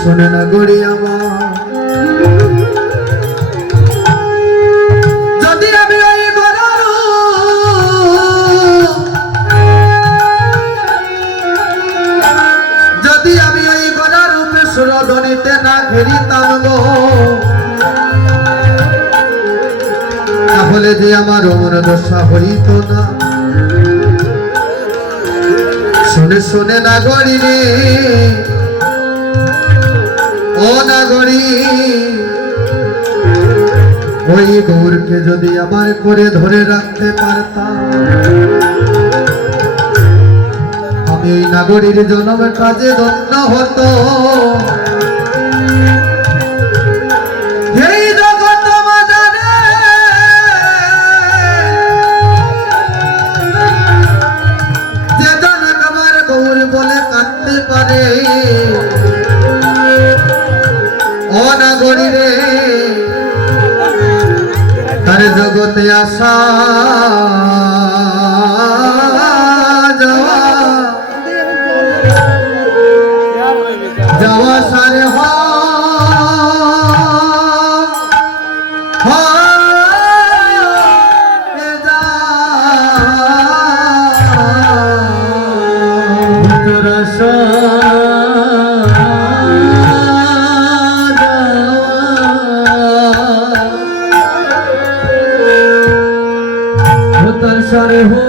শোনে না গড়ি আমার যদি আমি ওই গড়ারু যদি আমি ওই গড়ারু সুরধনিতে না ঘেরিতাম গো তাহলে যে আমার মন দশা হইত না শোনে শোনে না গড়ি রে ও না গড়ি ওই গৌরকে যদি আমার করে ধরে রাখতে পারতাম আমি ওই নাগরীর জন্মটা যে ধন্য হতো এই জগৎ বাজারে যে জনক আমার গৌর বলে কাঁদতে পারে ও নাগরী রে তার জগতে আসা যাওয়া যাওয়া সারে सारे हो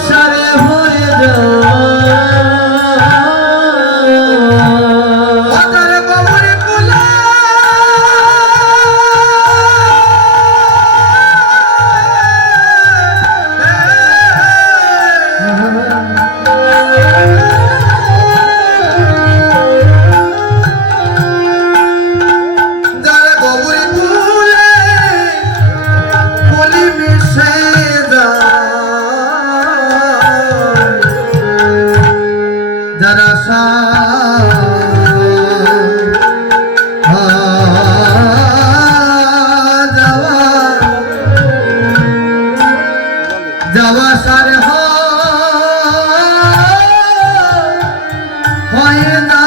सारे हो जा যাওয়া সারে হয় না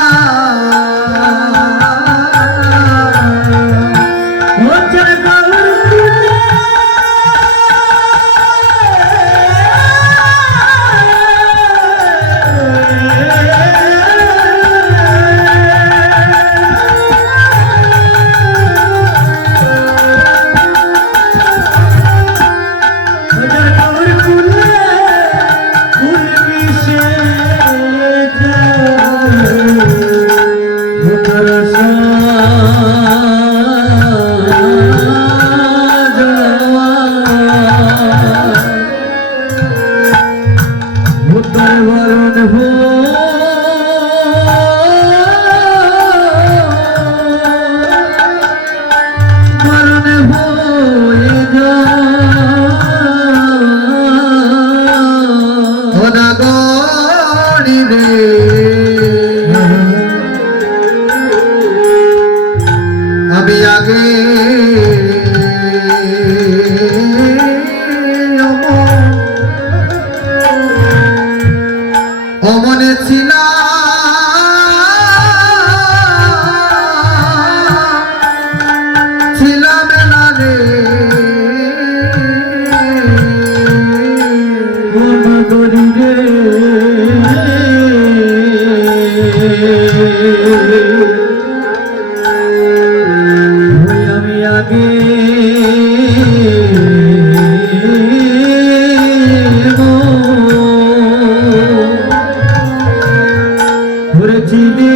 আমি আগে অমনে ছিলাম না রে গরি রে আমি আগে ঘুরেছিলে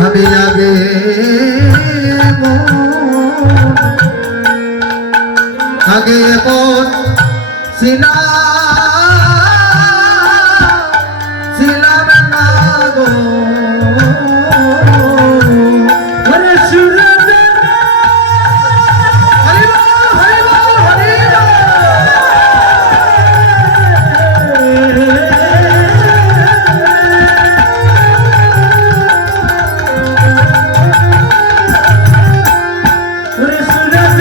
আমি আগে আগে এমন ছিলাম না গো ওরে সুরত হরি বল হরি বল হরি ওরে সুরত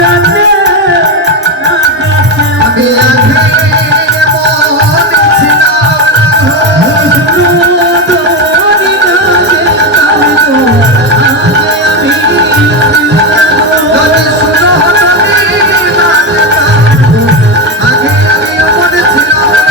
আমি আগে মন ছিলাম না যদি শুনো তুমি আগে আমি মন ছিলাম না আগে আমি মন ছিলাম না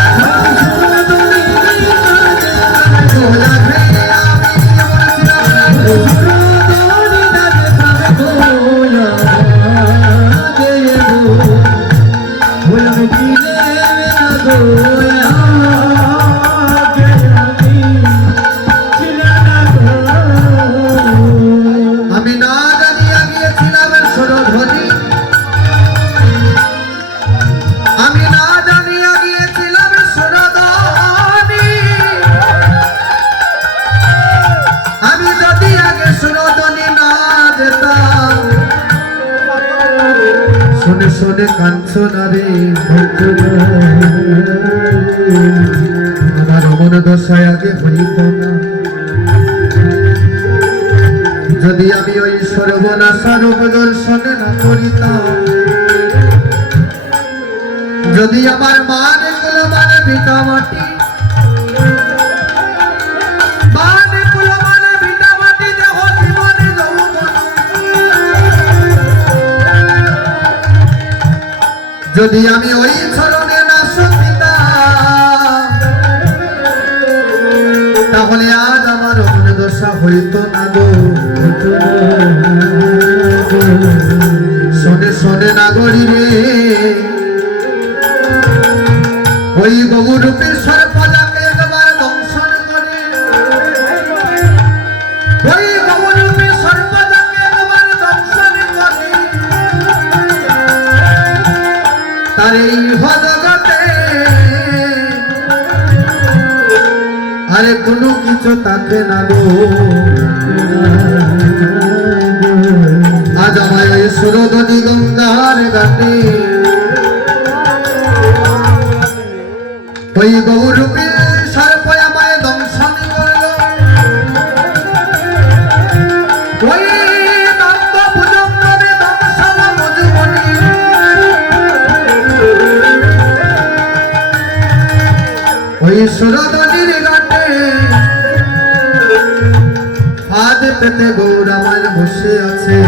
আমি না জানিয়া গিয়েছিলাম সুরধ্বনি আমি না জানিয়া গিয়েছিলাম সুরধ্বনি আমি যদি আগে সুরধ্বনি না যেতাম শুনে শুনে কাঞ্চনা রে আমার অমন দশায় আগে হইত না যদি আমি ওই সর্বনাশার দর্শনে না করিতাম যদি আমার মানে কুল মানে ভিটা মাটি মানে কুল মানে ভিটা মাটি দেহ জীবনে যৌবন যদি আমি ওই চরণে না সতিতাম তাহলে আজ আমার অমন দশা হইত না গো শোনে শোনে নাগরী রে ওই গৌরূপের সর্পজাকে একবার দংশন করে ওই গৌরূপের সর্পজাকে একবার দংশন করে তার এই জগতে আরে কোনো কিছু তাকে না গো আজ আমায় ওই সুরধ্বনি গঙ্গার ঘাটে ওই গৌরূপী সর্প আমায় দংশন করল ওই দন্ত ভুজঙ্গমে দংশন মধুবনী ওই সুরধ্বনির ঘাটে ফাঁদ পেতে গৌরামায় বসে আছে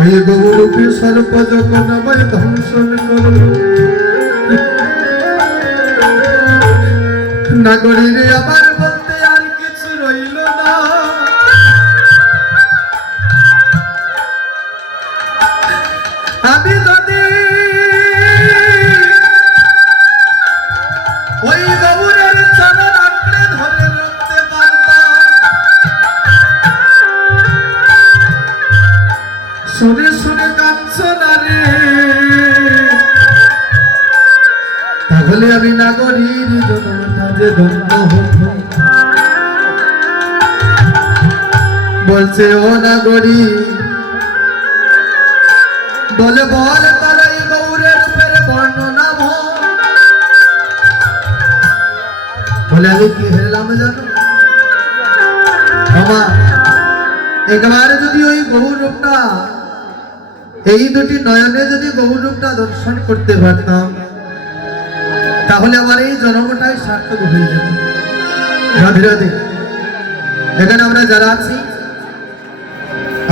ওই গৌরূপী সর্প যখন আমায় দংশন করল নাগরীরে আমার বলতে আর কিছু রইল না আমি যদি ওই গৌরের চরণ আঁকড়ে ধরে রাখতে পারতাম শুনে শুনে কাঞ্চনা রে তাহলে আমি নাগরীর জনতা যে ধন্য হব বলছে ও নাগরী বলে বল তার এই গৌরের রূপের বর্ণনা বলে আমি কি হেরলাম জানো বাবা একবারে যদি ওই গৌরূপটা এই দুটি নয়নে যদি গৌরূপটা দর্শন করতে পারতাম তাহলে আমার এই জন্মটাই সার্থক হয়ে যেত রাধে রাধে এখানে আমরা যারা আছি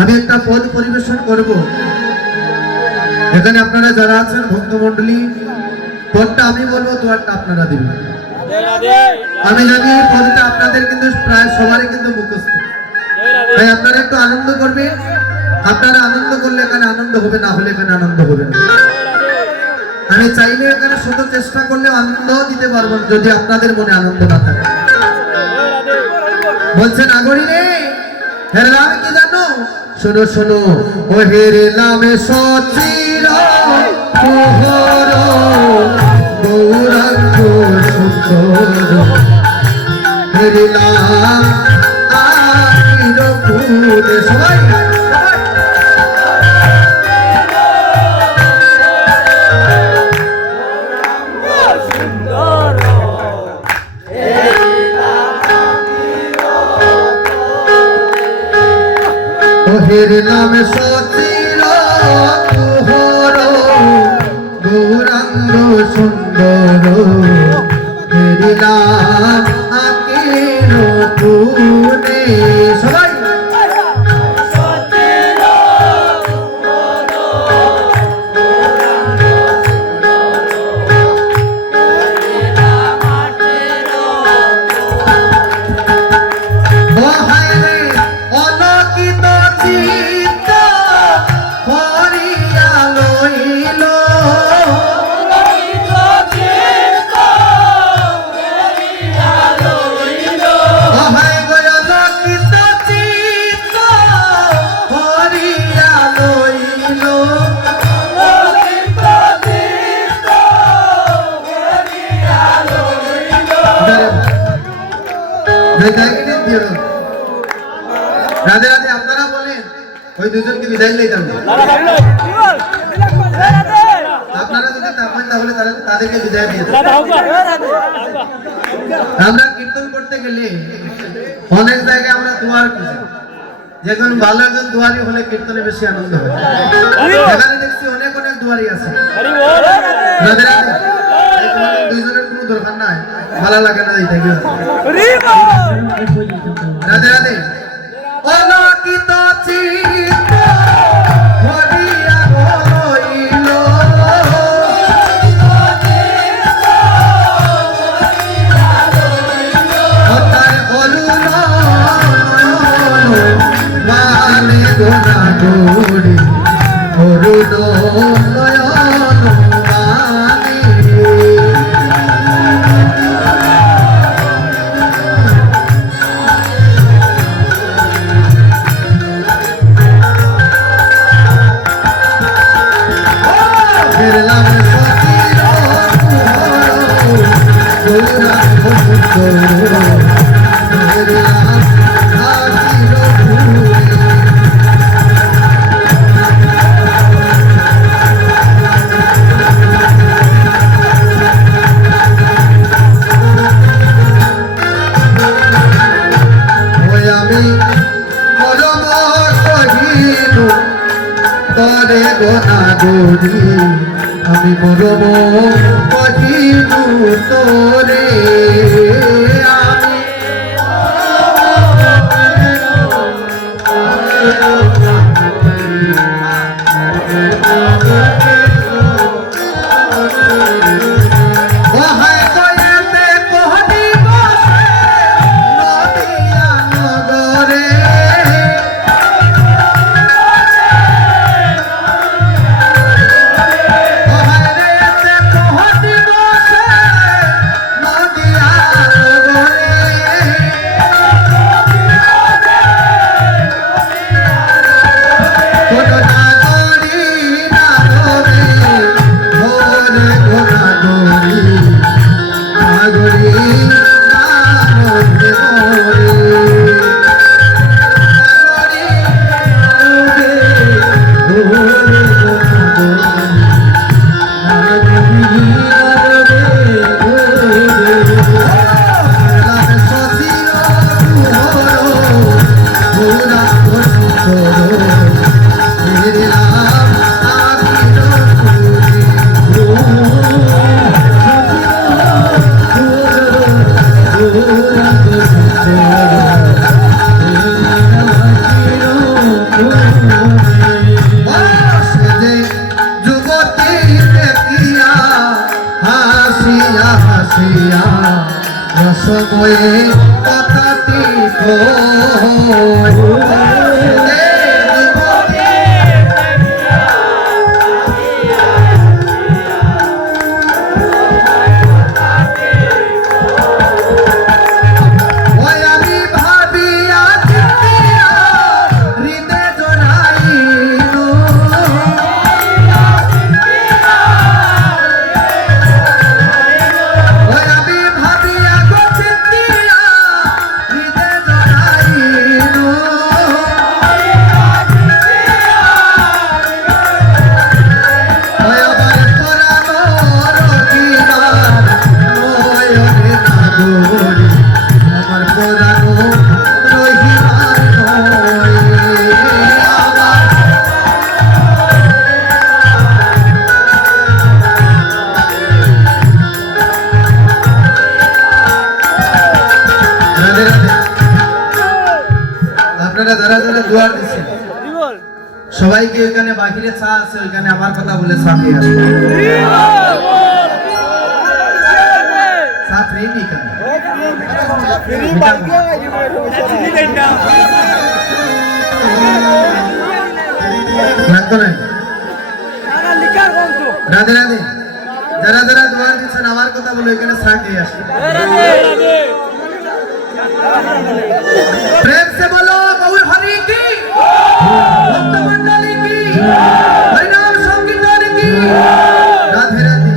আমি একটা পদ পরিবেশন করব এখানে আপনারা যারা আছেন ভক্তমণ্ডলী পদটা আমি বলবো দোয়ারটা আপনারা দিবেন আমি জানি এই পদটা আপনাদের কিন্তু প্রায় সবারই কিন্তু মুখস্থ তাই আপনারা একটু আনন্দ করবেন আপনারা আনন্দ করলে এখানে আনন্দ হবে না হলে এখানে আনন্দ হবে না আমি চাইলে এখানে শুধু চেষ্টা করলে আনন্দ দিতে পারবো যদি আপনাদের মনে আনন্দ না থাকে বলছে নাগরী রে হেরলাম কি জানো শোনো শোনো ও হেরলাম সচির মোহর গৌরাঙ্গ সুন্দর ফিরিলাম আখির ফুলে সবাই ফিরিলাম সচির কুহর গৌরাঙ্গ সুন্দর ফিরিলাম আখির ফুলে সবাই রাধে রাধে আপনারা বলেন ওই দুজনকে বিদায় নিতাম আপনারা যদি থাকেন তাহলে তাদেরকে বিদায় দিয়ে আমরা কীর্তন করতে গেলে অনেক জায়গায় আমরা দুয়ার খুঁজি যেমন ভালো একজন দুয়ারি হলে কীর্তনে বেশি আনন্দ হয় এখানে দেখছি অনেক অনেক দুয়ারি আছে রাধে রাধে দুইজনের কোনো দরকার নাই ভালো লাগে না এই থেকে রাধে রাধে অলকিত চিত্ত হরিয়া হইল তার অরুণ মানে গোনা গৌরী অরুণ নয়ন মানে আমি মরম কহিনু তোরে রসময়ে কথাটি গৌরী আমার পরানো রহিবার নয় আমার রাধে রাধে। আপনারা যারা যারা দুয়ার দিচ্ছেন সবাইকে ওইখানে বাহিরে চা আছে ওইখানে আমার কথা বলে চা খেয়ে আসবে চা ফ্রি নি কেন লাগতো না রাধে রাধে যারা যারা দুয়ার দিচ্ছেন আমার কথা বলে ওইখানে চা খেয়ে আসবে प्रेम से बोलो गौर हरि की भक्त मंडली की हरिनाम संकीर्तन की राधे राधे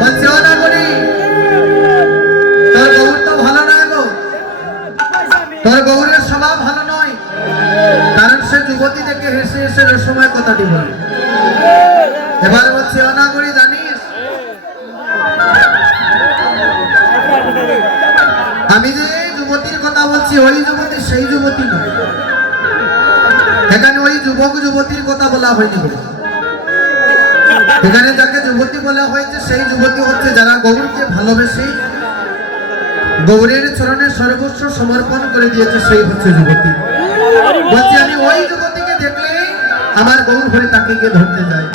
বলছি ও না করি তোর গৌর তো ভালো নয় গো তোর গৌরের স্বভাব ভালো নয় কারণ সে যুবতী দেখে হেসে হেসে সময় কথাটি বলে এবার বলছি ও না করি জানিস আমি যে যুবতীর কথা বলছি ওই যুবতী সেই যুবতী নয় এখানে ওই যুবক যুবতীর কথা বলা হয়নি এখানে যাকে যুবতী বলা হয়েছে সেই যুবতী হচ্ছে যারা গৌরকে ভালোবেসে গৌরের চরণে সর্বস্ব সমর্পণ করে দিয়েছে সেই হচ্ছে যুবতী বলছি আমি ওই যুবতীকে দেখলে আমার গৌর হয়ে তাকে গিয়ে ধরতে যাই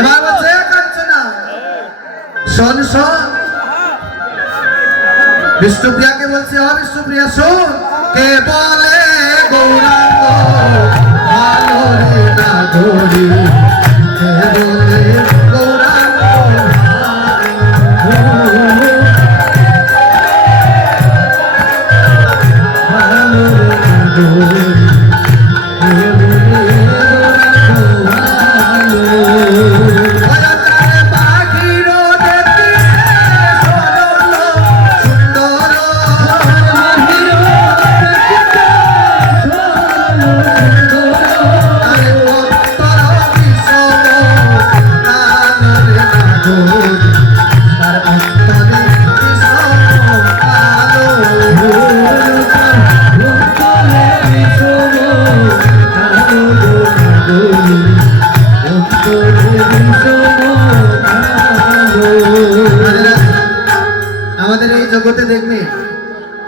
এবার বলছে কাঁদছে না শোন শোন বিষ্ণুপ্রিয়াকে বলছে ও বিষ্ণুপ্রিয়া শোন কে বলে গৌরাঙ্গ ভালো রে না গৌরী কে বলে গৌরাঙ্গ ভালো রে না গৌরী আমাদের এই জগতে দেখবে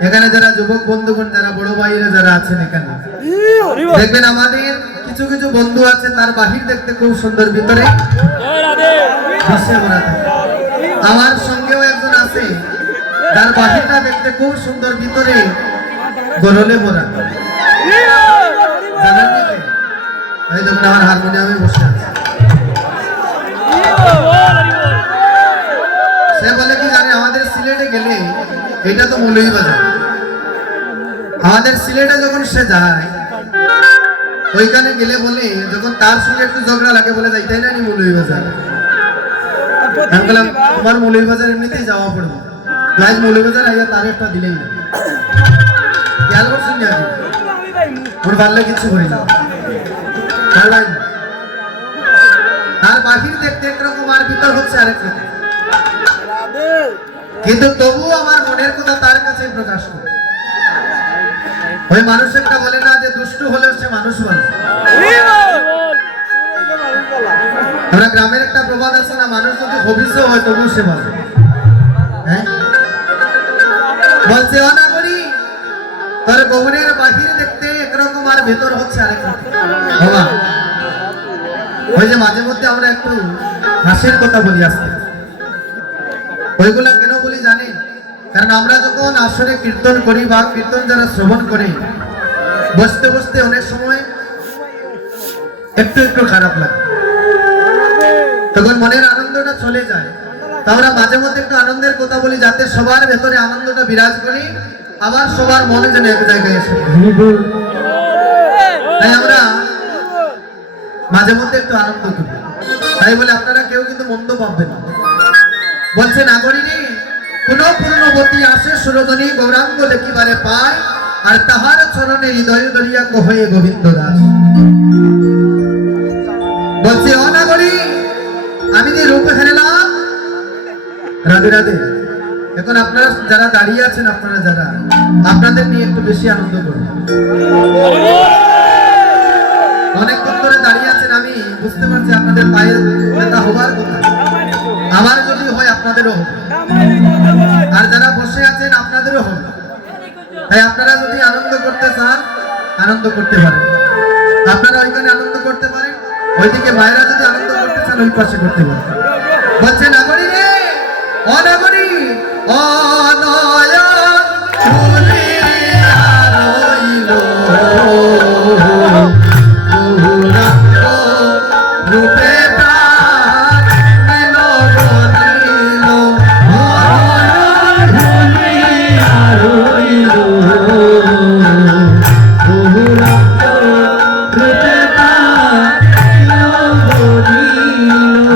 এখানে যারা যুবক বন্ধুগণ যারা বড় ভাইরা যারা আছেন এখানে দেখবেন আমাদের কিছু কিছু বন্ধু আছে তার বাহির দেখতে খুব সুন্দর ভিতরে হাসি ভরা থাকে। আমার সঙ্গেও একজন আছে তার বাহিরটা দেখতে খুব সুন্দর ভিতরে গরলে ভরা জানেন নাকি এই দেখুন আমার হারমোনিয়ামে বসে আছে সে বলে কি জানে আমাদের সিলেটে গেলে এটা তো মৌলভীবাজার আমাদের সিলেটে যখন সে যায় ওইখানে গেলে বলে যখন তার সঙ্গে একটু ঝগড়া লাগে বলে যাইতাই না নি মৌলভীবাজার আমি বললাম তোমার মৌলভীবাজার এমনিতেই যাওয়া পড়বো আজ মৌলভীবাজার আইয়া তার একটা দিলেই না খেয়াল করছেন না ওর পারলে কিছু করি না আর বাহির দেখতে একরকম আর ভিতর হচ্ছে আরেক রকম কিন্তু তবুও আমার মনের কথা তার কাছে প্রকাশ করে ওই মানুষ একটা বলে না যে দুষ্টু হলেও সে মানুষ বলে আমরা গ্রামের একটা প্রবাদ আছে না মানুষ যদি হবিষ্য হয় তবু সে বলে হ্যাঁ বলছে ও না করি তোর গৌরের বাহির দেখতে একরকম আর ভেতর হচ্ছে আরেক রকম বাবা ওই যে মাঝে মধ্যে আমরা একটু হাসির কথা বলি আসতে ওইগুলা কেন বলি জানি কারণ আমরা যখন আসরে কীর্তন করি বা কীর্তন যারা শ্রবণ করে বসতে বসতে অনেক সময় একটু একটু খারাপ লাগে তখন মনের আনন্দটা চলে যায় তা আমরা মাঝে মধ্যে একটু আনন্দের কথা বলি যাতে সবার ভেতরে আনন্দটা বিরাজ করি আবার সবার মনে যেন এক জায়গায় এসে তাই আমরা মাঝে মধ্যে একটু আনন্দ করি তাই বলে আপনারা কেউ কিন্তু মন্দ পাবেন না বলছে নাগরিনী কোন পূর্ণবতী আসে সুরধনী গৌরাঙ্গ দেখিবারে পায় আর তাহার চরণে হৃদয় দরিয়া কহে গোবিন্দ দাস বলছে ও নাগরী আমি যে রূপ হেরালাম রাধে রাধে এখন আপনারা যারা দাঁড়িয়ে আছেন, আপনারা যারা আপনাদের নিয়ে একটু বেশি আনন্দ করুন। অনেকক্ষণ ধরে দাঁড়িয়ে আছেন, আমি বুঝতে পারছি আপনাদের পায়ের ব্যথা হবার কথা। আমার যদি হয় আপনাদেরও হবে, আর যারা বসে আছেন আপনাদেরও হবে। তাই আপনারা যদি আনন্দ করতে চান আনন্দ করতে পারেন, আপনারা ওইখানে আনন্দ করতে পারেন, ওইদিকে মায়েরা যদি আনন্দ করতে চান ওই পাশে করতে পারেন। বলছে নাগরী রে, অনাগরী অনয়ন ভুলিয়া রইল, গৌরাঙ্গ রূপে প্রাণ নিল গনিল, অনয়ন ভুলিয়া রইল, গৌরাঙ্গ রূপে প্রাণ নিল গনিল।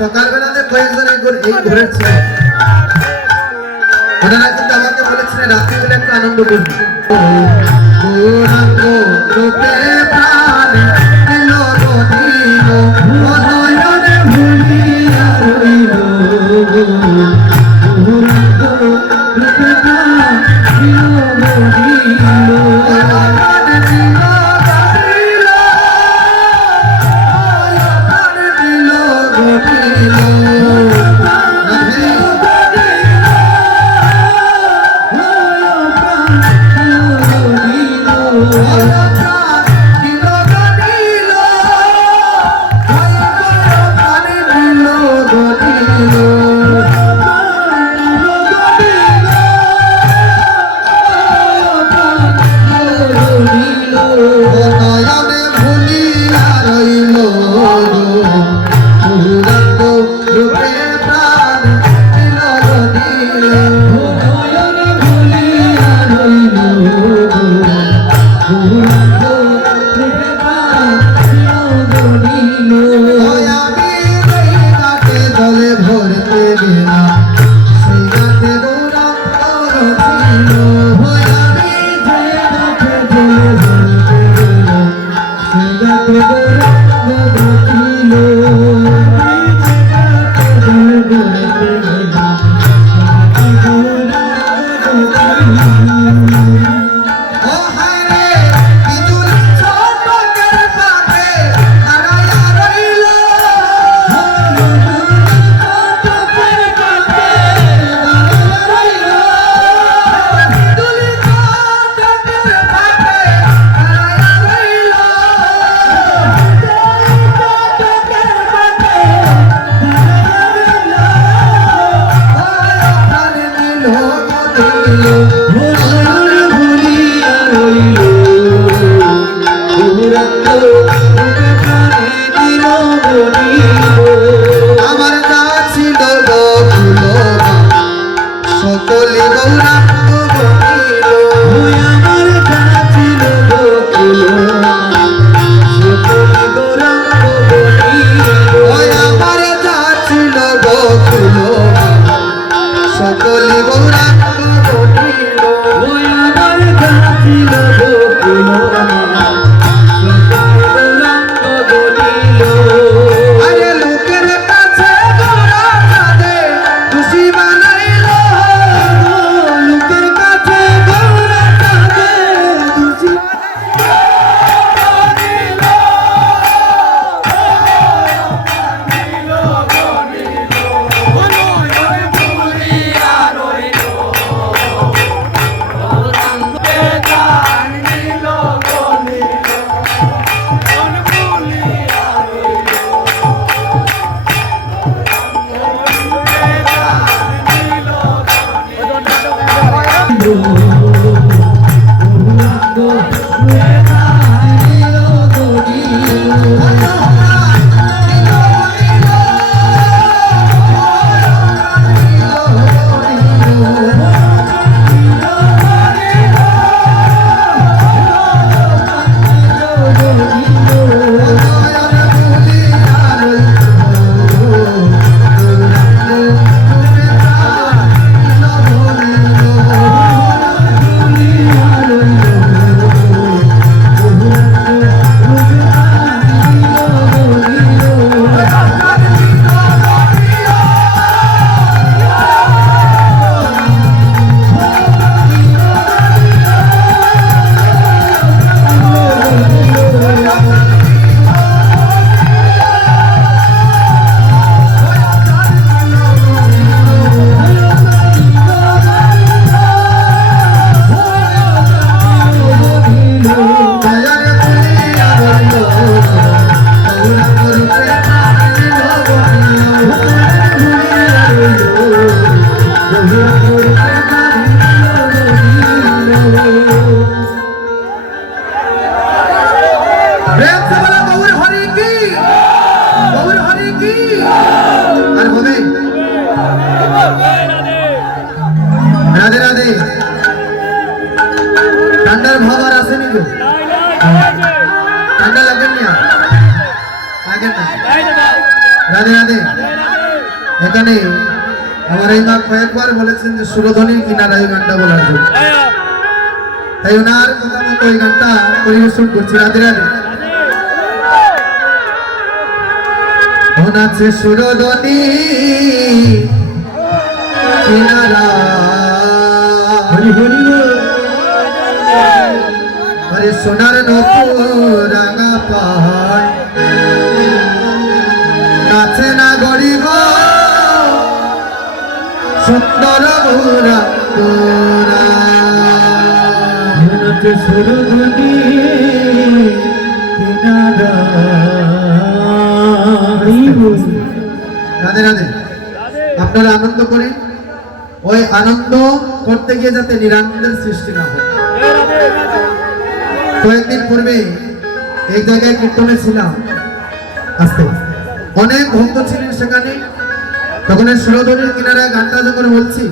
সকালবেলাতে কয়েকজন এই ঘরের ছিল, ওনারা কিন্তু আমাকে বলেছিলেন রাত্রিবেলা একটু আনন্দ করবো। গৌরাঙ্গ রূপে প্রাণ নিল গনিল, অনয়নে ভুলিয়া রইল, গৌরাঙ্গ রূপে প্রাণ নিল গনিল, অনয়নে নিল গনিল, অনয়নে নিল গনিল। আমার যা ছিল বকুল সকলে গৌরাঙ্গ বনিল, আমার যা ছিল বকুল সকলে গৌরাঙ্গ বনিল, আমার যা ছিল বকুল সকলে গৌরাঙ্গ বনিল, আমার যা ছিল বকুল ভাব আর আসেনি গো? ঠান্ডা লাগেন না? লাগেন না? রাধে রাধে। এখানে আমার এই মা কয়েকবার বলেছেন যে সুরধ্বনির কিনারায় এই গানটা বলার জন্য, তাই ওনার কথা মতো এই গানটা পরিবেশন করছি। রাধে রাধে। আছে সুরধ্বনি কিনারা, হরি হরি বল। আরে সোনার নপুর রাঙা পাহাড়, নাচে না গরিব সুন্দর মোরা তোরা। মনতে সুরধনি কিনারা। হরি বল। রাধে রাধে। আপনারা আনন্দ করে, ওই আনন্দ করতে গিয়ে যাতে নিরানন্দের সৃষ্টি না হয়। কয়েকদিন পূর্বে এই জায়গায় কীর্তনে ছিলাম, আসতে অনেক ভক্ত ছিলেন সেখানে। তখন এই সুরধনির কিনারায় গানটা যখন বলছি,